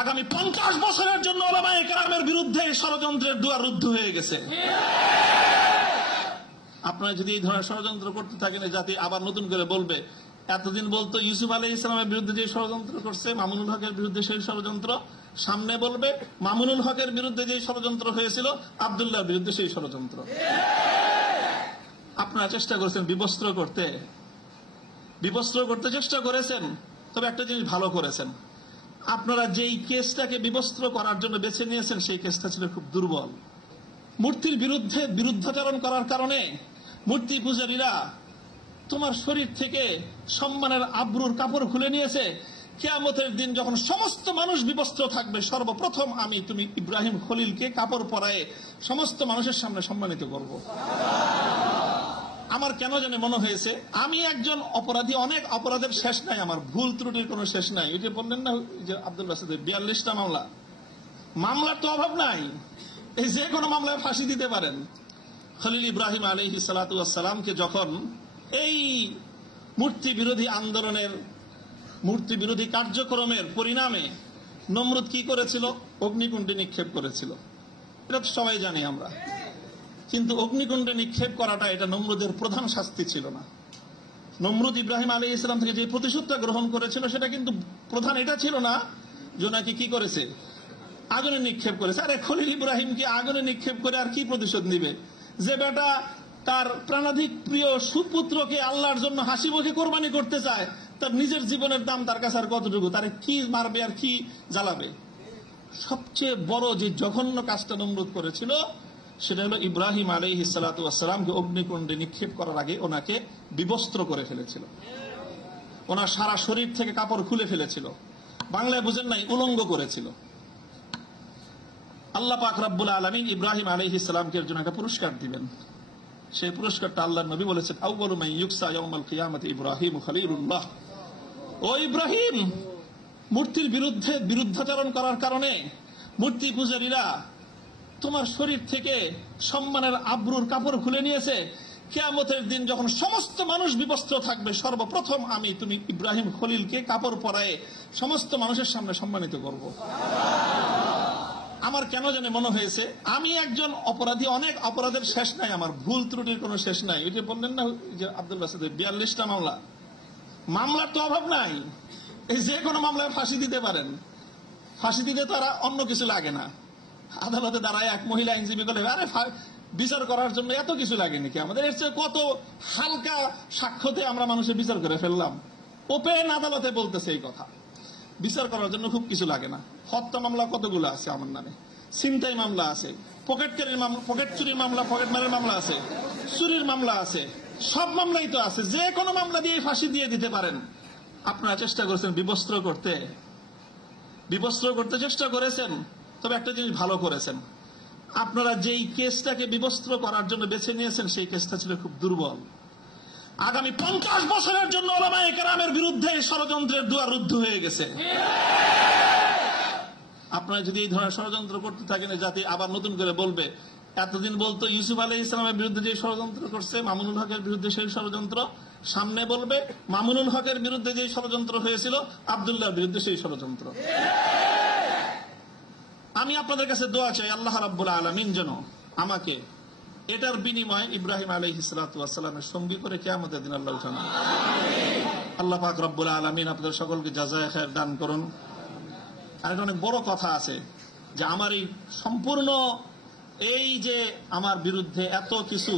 আগামী 50 বছরের জন্য উলামায়ে কেরামের বিরুদ্ধে ষড়যন্ত্রের দুয়ার রুদ্ধ হয়ে গেছে। আপনারা যদি এই ধরনের ষড়যন্ত্র করতে থাকেন, জাতি আবার নতুন করে বলবে, এতদিন বলতো ইউসুফ আলাইহিস সালামের বিরুদ্ধে যে ষড়যন্ত্র করছে, মামুনুল হকের বিরুদ্ধে সেই ষড়যন্ত্র, সামনে বলবে মামুনুল হকের বিরুদ্ধে যে ষড়যন্ত্র হয়েছিল, আব্দুল্লাহর বিরুদ্ধে সেই ষড়যন্ত্র। আপনারা চেষ্টা করেছেন বিবস্ত্র করতে চেষ্টা করেছেন, তবে একটা জিনিস ভালো করেছেন, আপনারা যেই কেসটাকে বিবস্ত্র করার জন্য বেছে নিয়েছেন সেই কেসটা ছিল খুব দুর্বল। মূর্তির বিরুদ্ধে বিরুদ্ধাচরণ করার কারণে মূর্তি পূজারীরা তোমার শরীর থেকে সম্মানের আবরুর কাপড় খুলে নিয়েছে। কিয়ামতের দিন যখন সমস্ত মানুষ বিবস্ত্র থাকবে, সর্বপ্রথম আমি তুমি ইব্রাহিম খলিলকে কাপড় পরায়ে সমস্ত মানুষের সামনে সম্মানিত করব। আমার কেন জানে মনে হয়েছে আমি একজন অপরাধী, অনেক অপরাধের শেষ নাই, আমার ভুল ত্রুটির কোনো শেষ নাই। এটা বললেন না যে আব্দুল বাসিদের 42টা মামলার তো অভাব নাই, এই যে কোনো মামলায় ফাঁসি দিতে পারেন। খলিল ইব্রাহিম আলাইহিস সালাতু ওয়াস সালামকে যখন এই মূর্তি বিরোধী আন্দোলনের, মূর্তি বিরোধী কার্যক্রমের পরিণামে নমরুদ কি করেছিল? অগ্নিকুণ্ডে নিক্ষেপ করেছিল। এটা তো সবাই জানি আমরা। কিন্তু অগ্নিকুণ্ডে নিক্ষেপ করাটা এটা নমরুদের প্রধান শাস্তি ছিল না। নমরুদ ইব্রাহিম আলাইহিস সালাম থেকে যে প্রতিশোধটা গ্রহণ করেছিল সেটা কিন্তু প্রধান এটা ছিল না যে নাকি কি করেছে, আগুনে নিক্ষেপ করেছে। আরে খলিল ইব্রাহিমকে আগুনে নিক্ষেপ করে আর কি প্রতিশোধ নিবে? যে বেটা তার প্রাণাধিক প্রিয় সুপুত্রকে আল্লাহর জন্য হাসি মুখে কোরবানি করতে চায়, তার নিজের জীবনের দাম তার কাছে আর কতটুকু, তারে কি মারবে আর কি জ্বালাবে? সবচেয়ে বড় যে জঘন্য কাজটা নমরুদ করেছিল সেটা হলো ইব্রাহিম আলাইহিস সালাতু ওয়াস সালামকে অগ্নিকুণ্ডে নিক্ষেপ করার আগে ওনাকে বিবস্ত্র করে ফেলেছিল, ওনার সারা শরীর থেকে কাপড় খুলে ফেলেছিল, বাংলায় বুঝেন নাই, উলঙ্গ করেছিল। আল্লাহ পাক রব্বুল আলামিন ইব্রাহিম আলাইহিস সালামকে জন্য একটা পুরস্কার দিবেন। সেই পুরস্কারটা আল্লাহর নবী বলেছেন, আউয়ালু মান ইউকসা ইয়াউমাল কিয়ামাতি ইব্রাহিম খলিলুল্লাহ। ও ইব্রাহিম, মূর্তির বিরুদ্ধে বিরুদ্ধাচরণ করার কারণে মূর্তি পূজারীরা তোমার শরীর থেকে সম্মানের আবরুর কাপড় খুলে নিয়েছে। কিয়ামতের দিন যখন সমস্ত মানুষ বিবস্ত্র থাকবে, সর্বপ্রথম আমি তুমি ইব্রাহিম খলিলকে কাপড় পরায়ে সমস্ত মানুষের সামনে সম্মানিত করব। আমার কেন জানে মনে হয়েছে আমি একজন অপরাধী, অনেক অপরাধের শেষ নাই, আমার ভুল ত্রুটির কোনো শেষ নাই। এটা বললেন না যে আব্দুল বাসিদের 42টা মামলার তো অভাব নাই, এই যে কোনো মামলায় ফাঁসি দিতে পারেন। ফাঁসি দিতে তো আর অন্য কিছু লাগে না। আদালতে দাঁড়ায় এক মহিলা আইনজীবী বলে, আরে বিচার করার জন্য এত কিছু লাগে নাকি আমাদের? এর চেয়ে কত হালকা সাক্ষ্যতে আমরা মানুষের বিচার করে ফেললাম। ওপেন আদালতে বলতেছে এই কথা, বিচার করার জন্য খুব কিছু লাগে না। হত্যা মামলা কতগুলো আছে আমার নামে, ছিনতাই মামলা আছে, পকেট চুরির মামলা, পকেট মারের মামলা আছে, চুরির মামলা আছে, সব মামলাই তো আছে। যে কোনো মামলা দিয়ে ফাঁসি দিয়ে দিতে পারেন। আপনারা চেষ্টা করেছেন বিবস্ত্র করতে চেষ্টা করেছেন, তবে একটা জিনিস ভালো করেছেন, আপনারা যেই কেসটাকে বিবস্ত্র করার জন্য বেছে নিয়েছেন সেই কেসটা ছিল খুব দুর্বল। আগামী 50 বছরের জন্য উলামায়ে কেরামের বিরুদ্ধে ষড়যন্ত্রের দুয়ার রুদ্ধ হয়ে গেছে। আপনারা যদি এই ধরনের ষড়যন্ত্র করতে থাকেন, জাতি আবার নতুন করে বলবে, এতদিন বলতো ইউসুফ আলাইহিস সালামের বিরুদ্ধে যে ষড়যন্ত্র করছে, মামুনুল হকের বিরুদ্ধে সেই ষড়যন্ত্র, সামনে বলবে মামুনুল হকের বিরুদ্ধে যে ষড়যন্ত্র হয়েছিল, আব্দুল্লাহর বিরুদ্ধে সেই ষড়যন্ত্র। আমি আপনাদের কাছে দোয়া চাই, আল্লাহ রাব্বুল আলামিন যেন আমাকে এটার বিনিময়ে ইব্রাহিম আলাইহিস সালাতু ওয়াস সালামের সঙ্গী করে কিয়ামতের দিন আল্লাহ উঠান। আল্লাহ পাক রব্বুল আলামিন আপনাদের সকলকে জাযায়ে খায়ের দান করুন। আর এটা অনেক বড় কথা আছে যে আমার এই সম্পূর্ণ এই যে আমার বিরুদ্ধে এত কিছু